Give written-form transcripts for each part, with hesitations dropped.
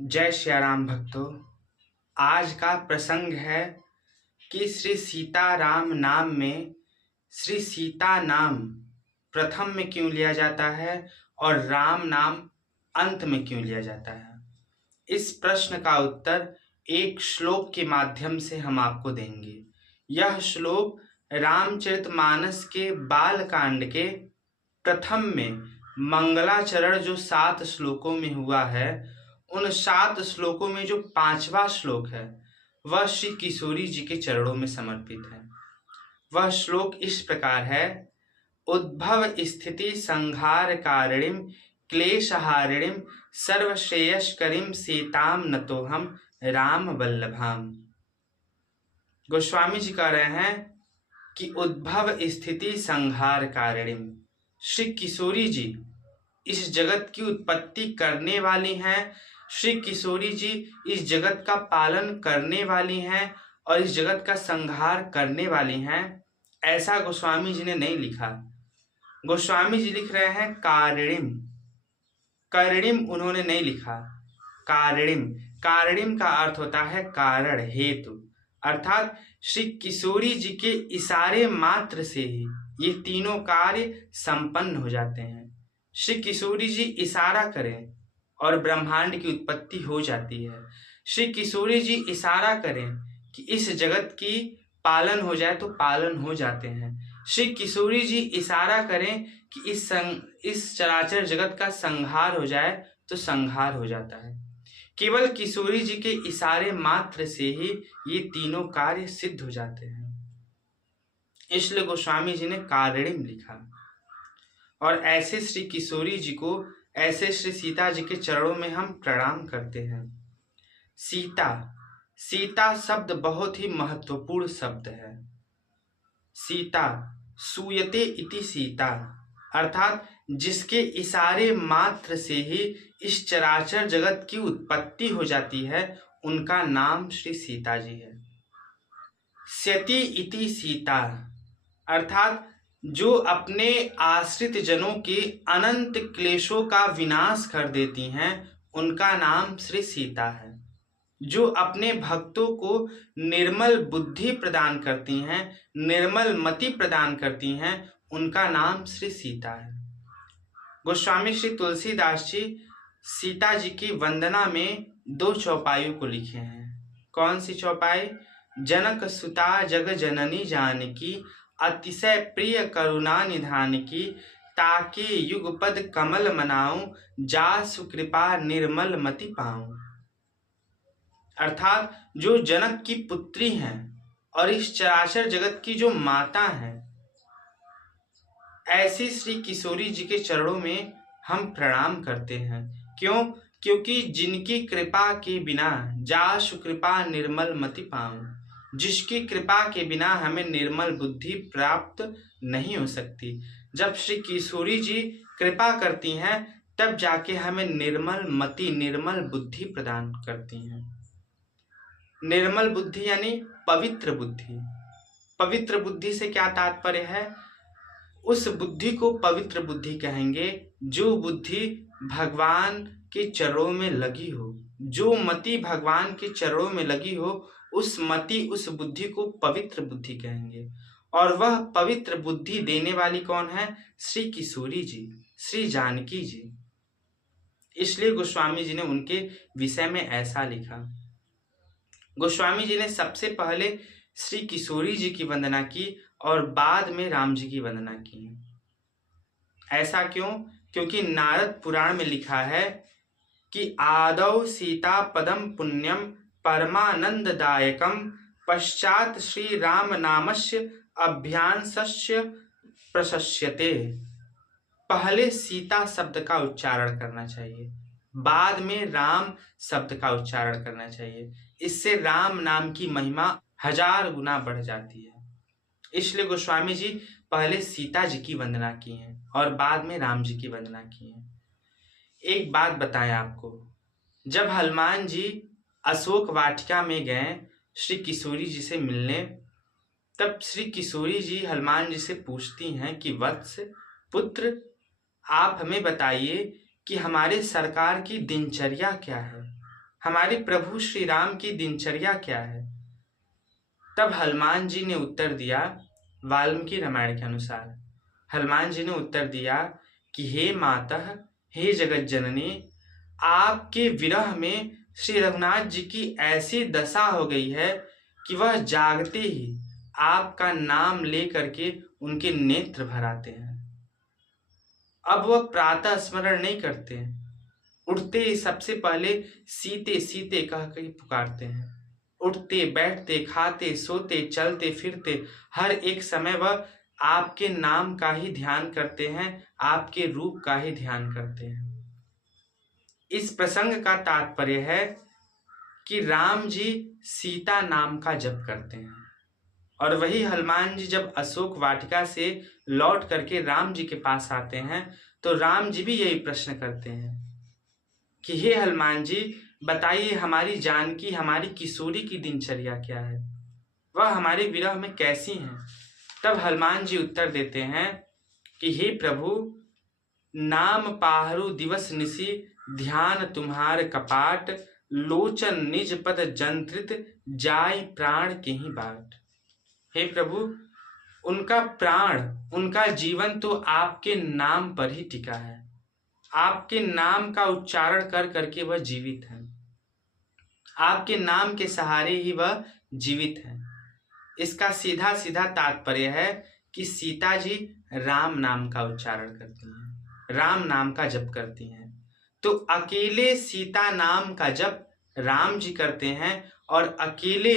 जय श्री राम भक्तों। आज का प्रसंग है कि श्री सीताराम नाम में श्री सीता नाम प्रथम में क्यों लिया जाता है और राम नाम अंत में क्यों लिया जाता है। इस प्रश्न का उत्तर एक श्लोक के माध्यम से हम आपको देंगे। यह श्लोक रामचरितमानस के बाल कांड के प्रथम में मंगलाचरण जो 7 श्लोकों में हुआ है, उन 7 श्लोकों में जो 5वां श्लोक है वह श्री किशोरी जी के चरणों में समर्पित है। वह श्लोक इस प्रकार है। उद्भव स्थिति संहार कारिणीम क्लेशहारिणीम सर्वश्रेयस्करीम सीताम नतोहम राम वल्लभाम। गोस्वामी जी कह रहे हैं कि उद्भव स्थिति संहार कारिणीम, श्री किशोरी जी इस जगत की उत्पत्ति करने वाली हैं। श्री किशोरी जी इस जगत का पालन करने वाली हैं और इस जगत का संहार करने वाली हैं, ऐसा गोस्वामी जी ने नहीं लिखा। गोस्वामी जी लिख रहे हैं कारिणीम। करिणीम उन्होंने नहीं लिखा, कारिणीम। कारिणीम का अर्थ होता है कारण, हेतु। अर्थात श्री किशोरी जी के इशारे मात्र से ही ये तीनों कार्य संपन्न हो जाते हैं। श्री किशोरी जी इशारा करें और ब्रह्मांड की उत्पत्ति हो जाती है। श्री किशोरी जी इशारा करें कि इस जगत की पालन हो जाए तो पालन हो जाते हैं। श्री किशोरी जी इशारा करें कि इस चराचर जगत का संहार हो जाए तो संहार हो जाता है। केवल किशोरी जी के इशारे मात्र से ही ये तीनों कार्य सिद्ध हो जाते हैं। इसलिए गोस्वामी जी ने कारिणीम लिखा। और ऐसे श्री किशोरी जी को, ऐसे श्री सीता जी के चरणों में हम प्रणाम करते हैं। सीता, सीता शब्द बहुत ही महत्वपूर्ण शब्द है। सीता, सूयते इति सीता, अर्थात जिसके इशारे मात्र से ही इस चराचर जगत की उत्पत्ति हो जाती है, उनका नाम श्री सीता जी है। स्यति इति सीता, अर्थात जो अपने आश्रित जनों के अनंत क्लेशों का विनाश कर देती हैं, उनका नाम श्री सीता है। जो अपने भक्तों को निर्मल बुद्धि प्रदान करती हैं, निर्मल मति प्रदान करती हैं, उनका नाम श्री सीता है। गोस्वामी श्री तुलसीदास जी सीता जी की वंदना में 2 चौपाइयों को लिखे हैं। कौन सी चौपाई? जनक सुता जग जननी जानकी, अतिशय प्रिय करुणा निधान की, ताकि युगपद कमल मनाऊं, जा सुकृपा निर्मल मति पाऊं। अर्थात जो जनक की पुत्री हैं और इस चराचर जगत की जो माता हैं, ऐसी श्री किशोरी जी के चरणों में हम प्रणाम करते हैं। क्यों? क्योंकि जिनकी कृपा के बिना जा सुकृपा निर्मल मति पाऊं, जिसकी कृपा के बिना हमें निर्मल बुद्धि प्राप्त नहीं हो सकती। जब श्री किशोरी जी कृपा करती हैं तब जाके हमें निर्मल मति, निर्मल बुद्धि प्रदान करती हैं। निर्मल बुद्धि यानी पवित्र बुद्धि। पवित्र बुद्धि से क्या तात्पर्य है? उस बुद्धि को पवित्र बुद्धि कहेंगे जो बुद्धि भगवान के चरणों में लगी हो, जो मति भगवान के चरणों में लगी हो, उस मति, उस बुद्धि को पवित्र बुद्धि कहेंगे। और वह पवित्र बुद्धि देने वाली कौन है? श्री किशोरी जी, श्री जानकी जी। इसलिए गोस्वामी जी ने उनके विषय में ऐसा लिखा। गोस्वामी जी ने सबसे पहले श्री किशोरी जी की वंदना की और बाद में राम जी की वंदना की। ऐसा क्यों? क्योंकि नारद पुराण में लिखा है कि आदौ सीता पदम पुण्यम परमानंददायकम, पश्चात श्री राम नामस्य अभ्यांसस्य प्रशस्यते। पहले सीता शब्द का उच्चारण करना चाहिए, बाद में राम शब्द का उच्चारण करना चाहिए। इससे राम नाम की महिमा 1000 गुना बढ़ जाती है। इसलिए गोस्वामी जी पहले सीता जी की वंदना की हैं और बाद में राम जी की वंदना की हैं। एक बात बताएं आपको, जब हनुमान जी अशोक वाटिका में गए श्री किशोरी जी से मिलने, तब श्री किशोरी जी हनुमान जी से पूछती हैं कि वत्स पुत्र, आप हमें बताइए कि हमारे सरकार की दिनचर्या क्या है। हमारे प्रभु श्री राम की दिनचर्या क्या है? तब हनुमान जी ने उत्तर दिया, वाल्मीकि रामायण के अनुसार हनुमान जी ने उत्तर दिया कि हे मातः, हे जगत जननी, आपके विरह में श्री रघुनाथ जी की ऐसी दशा हो गई है कि वह जागते ही आपका नाम ले करके उनके नेत्र भर आते हैं। अब वह प्रातः स्मरण नहीं करते हैं, उठते ही सबसे पहले सीते सीते कह कर पुकारते हैं। उठते बैठते खाते सोते चलते फिरते हर एक समय वह आपके नाम का ही ध्यान करते हैं, आपके रूप का ही ध्यान करते हैं। इस प्रसंग का तात्पर्य है कि राम जी सीता नाम का जप करते हैं, और वही हनुमान जी जब अशोक वाटिका से लौट करके राम जी के पास आते हैं तो राम जी भी यही प्रश्न करते हैं कि हे हनुमान जी, बताइए हमारी जानकी, हमारी किशोरी की दिनचर्या क्या है, वह हमारे विरह में कैसी हैं। तब हनुमान जी उत्तर देते हैं कि हे प्रभु, नाम पाहरू दिवस निशि, ध्यान तुम्हार कपाट, लोचन निज पद जंत्रित, जाय प्राण के ही बाट। हे प्रभु, उनका प्राण, उनका जीवन तो आपके नाम पर ही टिका है। आपके नाम का उच्चारण कर करके वह जीवित है, आपके नाम के सहारे ही वह जीवित है। इसका सीधा सीधा तात्पर्य है कि सीता जी राम नाम का उच्चारण करती हैं, राम नाम का जप करती हैं। तो अकेले सीता नाम का जप राम जी करते हैं और अकेले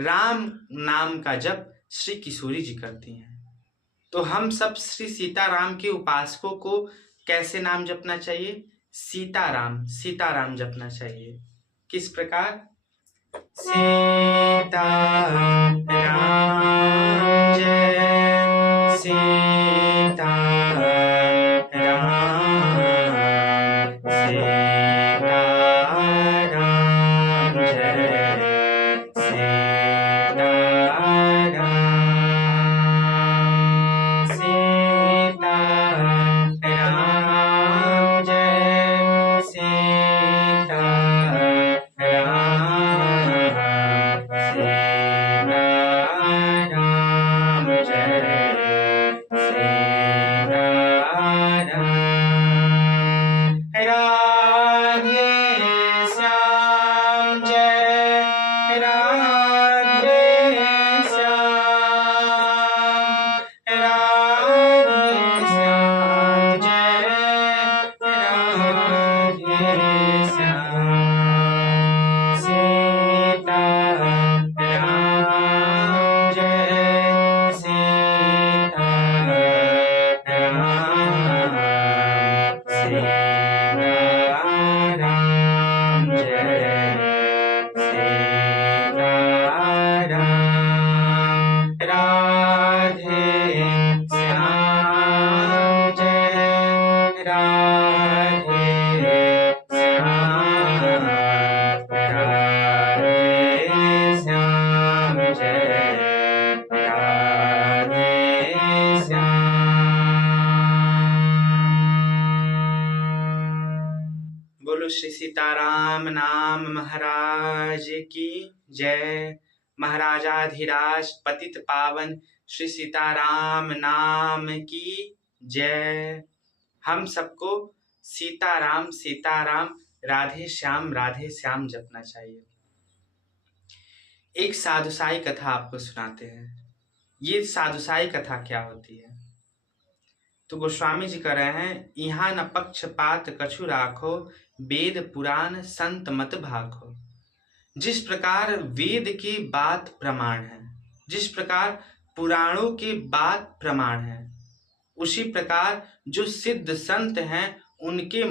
राम नाम का जप श्री किशोरी जी करती हैं। तो हम सब श्री सीताराम के उपासकों को कैसे नाम जपना चाहिए? सीताराम, सीताराम जपना चाहिए। किस प्रकार? सीताराम जय सीताराम, सीताराम जय सीताराम, सीताराम जय सीताराम, सीताराम जय सीताराम। राधे श्याम जय राधे श्याम, राधे श्याम जय राधे श्याम, सीताराम जय सीताराम, सीताराम जय सीताराम। राधे श्याम जय राधे श्याम, राधे श्याम जय राधे श्याम। बोलो श्री सीताराम नाम महाराज की जय। महाराजाधिराज पतित पावन श्री सीताराम नाम की जय। हम सबको सीताराम सीताराम, राधे श्याम जपना चाहिए। एक साधुसाई कथा आपको सुनाते हैं। ये साधुसाई कथा क्या होती है? तो गोस्वामी जी कह रहे हैं, यहाँ न पक्षपात कछु राखो, वेद पुराण संत मत भाखो। जिस प्रकार वेद के बात प्रमाण है, जिस प्रकार पुराणों के बात प्रमाण है, उसी प्रकार जो सिद्ध संत हैं उनके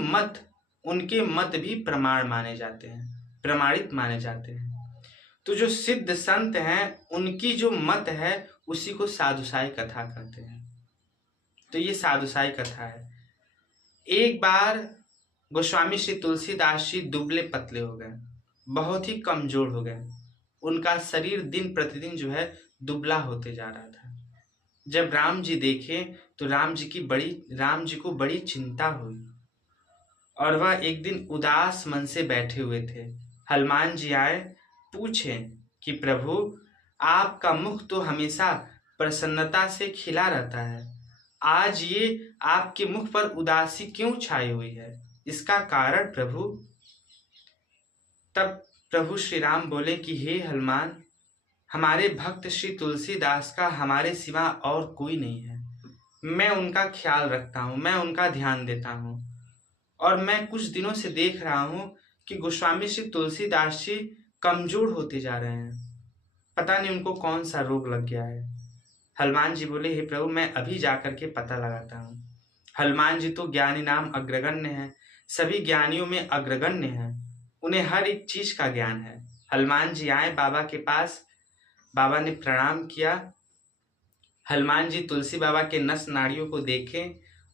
मत भी प्रमाण माने जाते हैं, प्रमाणित माने जाते हैं। तो जो सिद्ध संत हैं उनकी जो मत है उसी को साधुसाई कथा कहते हैं। तो ये साधुसाई कथा है। एक बार गोस्वामी श्री तुलसीदास जी दुबले पतले हो गए, बहुत ही कमजोर हो गए। उनका शरीर दिन प्रतिदिन जो है दुबला होते जा रहा था। जब राम जी देखे तो राम जी को बड़ी चिंता हुई और वह एक दिन उदास मन से बैठे हुए थे। हनुमान जी आए, पूछे कि प्रभु आपका मुख तो हमेशा प्रसन्नता से खिला रहता है, आज ये आपके मुख पर उदासी क्यों छाई हुई है, इसका कारण प्रभु। तब प्रभु श्री राम बोले कि हे हनुमान, हमारे भक्त श्री तुलसीदास का हमारे सिवा और कोई नहीं है। मैं उनका ख्याल रखता हूँ, मैं उनका ध्यान देता हूँ, और मैं कुछ दिनों से देख रहा हूँ कि गोस्वामी श्री तुलसीदास जी कमजोर होते जा रहे हैं। पता नहीं उनको कौन सा रोग लग गया है। हनुमान जी बोले, हे प्रभु मैं अभी जाकर के पता लगाता हूँ। हनुमान जी तो ज्ञानी नाम अग्रगण्य हैं, सभी ज्ञानियों में अग्रगण्य हैं, उन्हें हर एक चीज का ज्ञान है। हनुमान जी आए बाबा के पास, बाबा ने प्रणाम किया। हनुमान जी तुलसी बाबा के नस नाड़ियों को देखे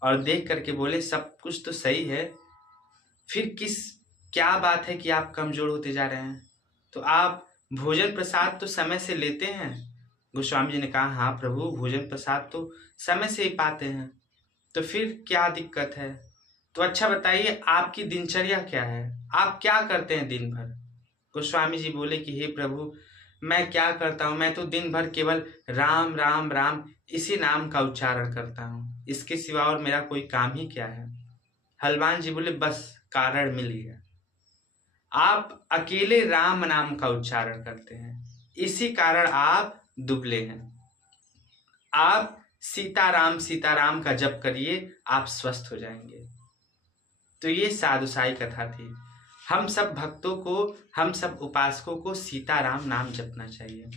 और देख करके बोले, सब कुछ तो सही है, फिर क्या बात है कि आप कमजोर होते जा रहे हैं? तो आप भोजन प्रसाद तो समय से लेते हैं? गोस्वामी जी ने कहा, हाँ प्रभु, भोजन प्रसाद तो समय से ही पाते हैं, तो फिर क्या दिक्कत है? तो अच्छा बताइए, आपकी दिनचर्या क्या है, आप क्या करते हैं दिन भर? गोस्वामी जी बोले कि हे प्रभु, मैं क्या करता हूँ, मैं तो दिन भर केवल राम राम राम इसी नाम का उच्चारण करता हूँ, इसके सिवा और मेरा कोई काम ही क्या है? हनुमान जी बोले, बस कारण मिल गया, आप अकेले राम नाम का उच्चारण करते हैं, इसी कारण आप दुबले हैं। आप सीताराम का जप करिए, आप स्वस्थ हो जाएंगे। तो ये साधुसाई कथा थी। हम सब भक्तों को, हम सब उपासकों को सीताराम नाम जपना चाहिए।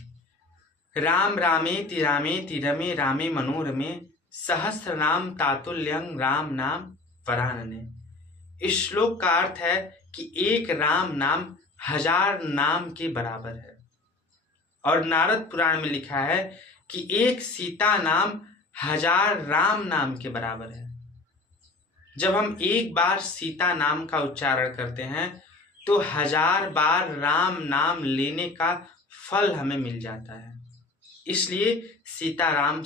राम रामेति रामेति रमे रामे मनोरमे, सहस्र नाम तातुल्यं राम नाम वरानने। इस श्लोक का अर्थ है कि एक राम नाम 1000 नाम के बराबर है। और नारद पुराण में लिखा है कि एक सीता नाम 1000 राम नाम के बराबर है। जब हम एक बार सीता नाम का उच्चारण करते हैं तो 1000 बार राम नाम लेने का फल हमें मिल जाता है। इसलिए सीताराम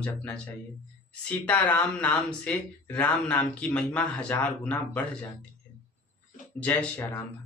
जपना चाहिए। सीताराम नाम से राम नाम की महिमा 1000 गुना बढ़ जाती है। जय श्री राम।